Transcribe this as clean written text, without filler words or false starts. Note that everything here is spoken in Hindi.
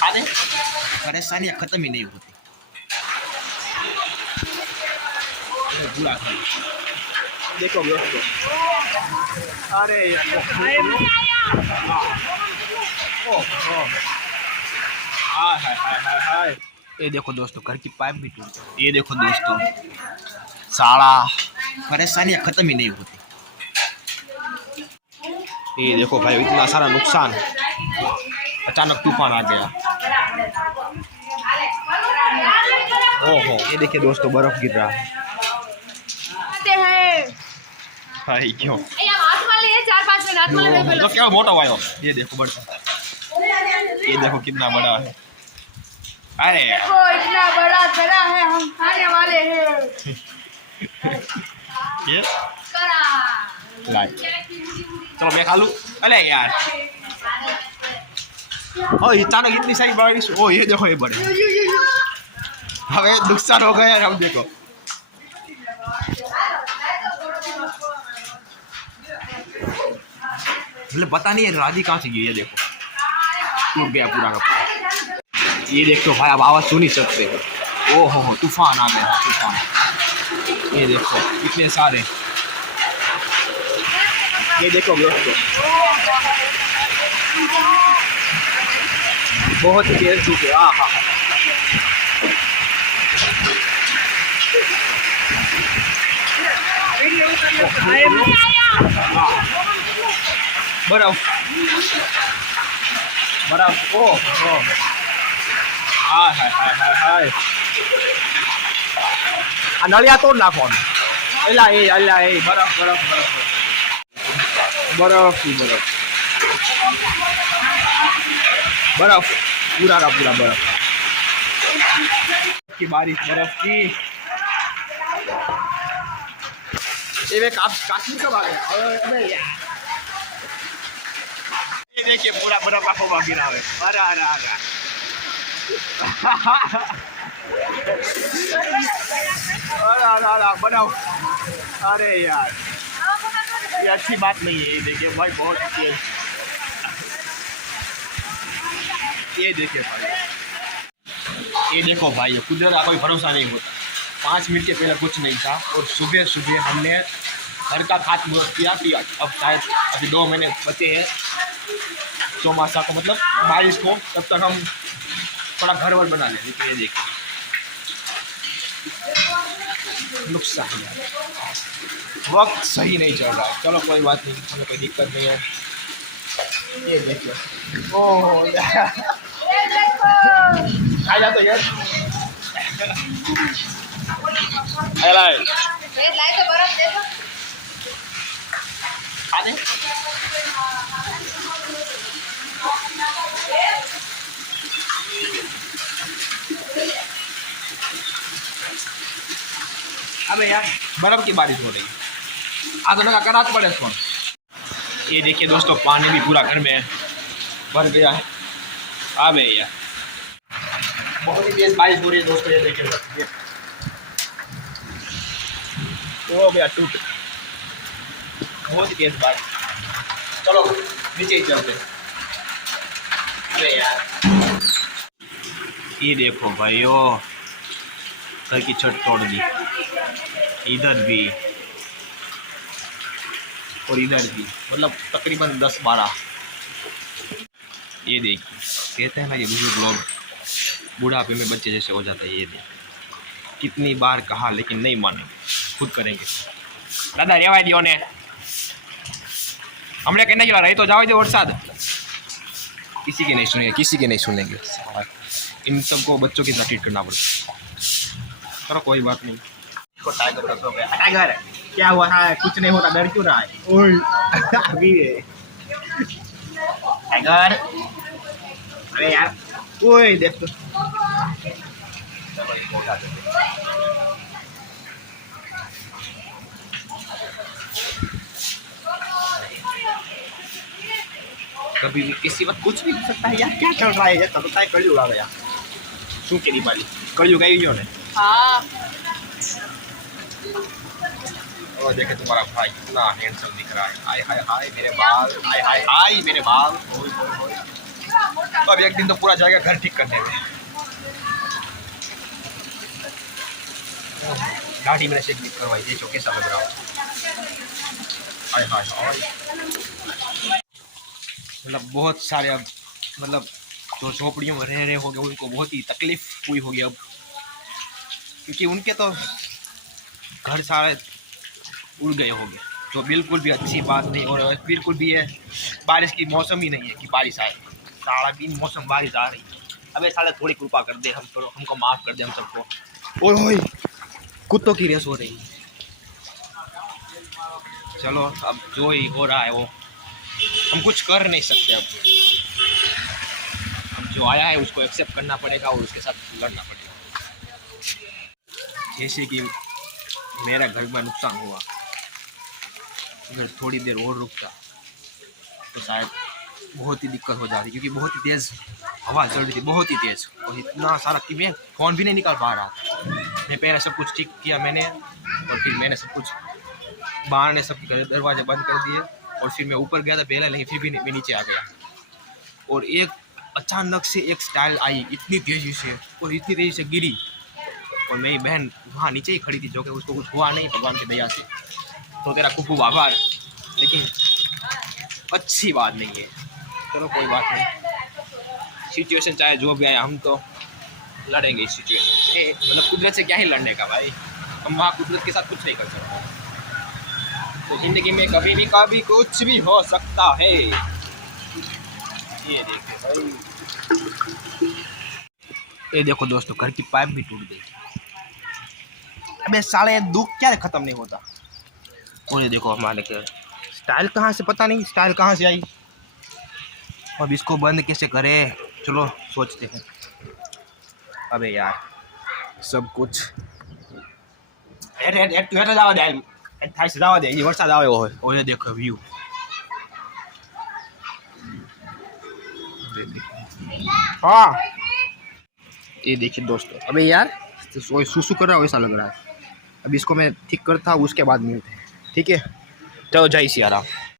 खाने परेशानियां खत्म ही नहीं होती। बुरा था। देखो दोस्तों, अरे हाय हाय हाय हाय, ये देखो दोस्तों घर की पाइप भी टूट गई। ये देखो दोस्तों, सारा परेशानियां खत्म ही नहीं होती। ये देखो भाई इतना सारा नुकसान, अचानक तूफान आ गया। ओहो, ये देखिए दोस्तों बर्फ गिर रहा है भाई। क्यों तो क्या मोटा भाई, ये देखो बड़ा, ये देखो कितना बड़ा है। अरे इतना बड़ा करा है, हम खाने वाले हैं। ये चलो मैं खा लूं। अरे यार, ओ अचानक इतनी सारी बारिश। ओ ये देखो ये बड़े, हमें नुकसान हो गया यार। हम देखो मतलब पता नहीं है राधी कहाँ से गई। ये देखो टूट गया पूरा का पूरा। ये देखो भाई अब आवाज सुन ही सकते हो। ओ हो तूफान आ गया, तूफान। ये देखो इतने सारे, ये देखो दोस्तों बहुत ही तेज धूप है। हाँ हाँ बर्फ बर्फ। ओ हाय हाय हाय हाय हाय, नलिया तोड़ नाखो। एला ए बर्फ बर्फ बर्फ बर्फ ही बर्फ, बर्फ पूरा का पूरा बर्फ की बारिश, बर्फ की। ये काश्मीर कब आ गया? ये देखिए पूरा बर्फ का फोबा गिरा है। अरे अरे अरे बनाओ। अरे यार ये अच्छी बात नहीं है। ये देखिए भाई बहुत तेज, ये देखिए भाई, ये देखो भाई कुदरत का कोई भरोसा नहीं होता। 5 मिनट के पहले कुछ नहीं था और सुबह सुबह हमने घर का खातमुहूर्त किया कि अब शायद अभी 2 महीने बचे हैं चौमासा को, मतलब बारिश को, तब तक हम थोड़ा घर वर बना लें। लेकिन ये देखिए नुकसान, वक्त सही नहीं चल रहा है। चलो कोई बात नहीं, हमें कोई दिक्कत नहीं है। ये देखिए ओह आ जा तो यार, खाने अबे यार बर्फ की बारिश हो रही है, आधो लगा कराच पड़े इसको। ये देखिए दोस्तों पानी भी पूरा घर में भर गया है। अबे यार बहुत ही तेज बारिश हो रही है दोस्तों। ये देखिए हो गया टूट, बहुत ही तेज बारिश। चलो नीचे ही चलते। अरे यार ये देखो भाई, ओ घर की छत तोड़ दी, इधर भी और इधर भी, मतलब तकरीबन 10-12। ये देखिए कहते हैं ना ये बुजुर्ग लोग बुढ़ापे में बच्चे जैसे हो जाता है। ये देखिए कितनी बार कहा लेकिन नहीं माने, खुद करेंगे। दादा रेवाय दियो ने, हमने कहने की रही तो जाओ दे वरसाद। किसी की नहीं सुनेंगे, किसी के नहीं सुनेंगे। इन सबको बच्चों की तरह ट्रीट करना पड़ता है। चलो कोई बात नहीं। टाइगर तो सो गया। टाइगर क्या हुआ है? कुछ नहीं होता, डर क्यों रहा है? ओए अभी टाइगर, अरे यार ओए देख तो, कभी भी किसी वक्त कुछ भी हो सकता है यार। क्या चल रहा है? तब तक कलयुग आ गया। શું કે દીપાલી કલયુગ આવી ગયો ને? हाँ और देखे तुम्हारा भाई कितना हैंडसम दिख रहा है। हाय हाय हाय मेरे बाल, हाय हाय हाय मेरे बाल। ओए ओए ओए तो अब एक दिन तो पूरा जाएगा घर ठीक करने में। दाढ़ी मैंने शेक नहीं करवाई, देखो कैसा लग रहा हो। हाय हाय हाय। मतलब बहुत सारे अब मतलब जो झोपड़ियों में रह रहे होंगे उनको बहुत ही तकलीफ हुई होगी अब, क्योंकि उनके तो घर सारे उड़ गए होंगे, तो बिल्कुल भी अच्छी बात नहीं। और बिल्कुल भी ये बारिश की मौसम ही नहीं है कि बारिश आए। सारा दिन मौसम बारिश आ रही है। अबे साले थोड़ी कृपा कर दे, हमको माफ़ कर दे हम सबको। ओए कुत्तों की रेस हो रही है। चलो अब जो ही हो रहा है वो हम कुछ कर नहीं सकते। अब जो आया है उसको एक्सेप्ट करना पड़ेगा और उसके साथ लड़ना पड़ेगा। जैसे कि मेरा घर में नुकसान हुआ, अगर थोड़ी देर और रुकता तो शायद बहुत ही दिक्कत हो जाती, क्योंकि बहुत ही तेज़ हवा चल रही थी, बहुत ही तेज़, और इतना सारा कि मैं फ़ोन भी नहीं निकाल पा रहा था। मैं पहले सब कुछ ठीक किया मैंने, और फिर मैंने सब कुछ बाहर ने सब दरवाजे बंद कर दिए, और फिर मैं ऊपर गया था पहले, लेकिन फिर भी मैं नीचे आ गया। और एक अचानक से एक स्टाइल आई इतनी तेज़ी से, और इतनी तेज़ी से गिरी, और मेरी बहन वहाँ नीचे ही खड़ी थी, जो कि उसको कुछ हुआ नहीं भगवान की दया से। तो तेरा खूब खूब आभार, लेकिन अच्छी बात नहीं है। चलो कोई बात नहीं, सिचुएशन चाहे जो भी आए हम तो लड़ेंगे इस सिचुएशन। मतलब कुदरत से क्या ही लड़ने का भाई, हम वहाँ कुदरत के साथ कुछ नहीं कर सकते। तो ज़िंदगी में कभी भी कुछ भी हो सकता है। ये देखिए भाई, ये देखो दोस्तों, घर की पाइप भी टूट गई। अबे साले दुख क्या ख़त्म नहीं होता। और ये देखो हमारे घर स्टाइल कहाँ से, पता नहीं स्टाइल कहाँ से आई। अब इसको बंद कैसे करें, चलो सोचते हैं। अबे यार सब कुछ जावा दे, ये वरसाद आवे हो। और ये देखो व्यू, हाँ ये देखिए दोस्तों। अबे यार तो सुसु कर रहा हो ऐसा लग रहा है। अब इसको मैं ठीक करता हूँ, उसके बाद मिलते हैं, ठीक है। चलो जय सिया राम।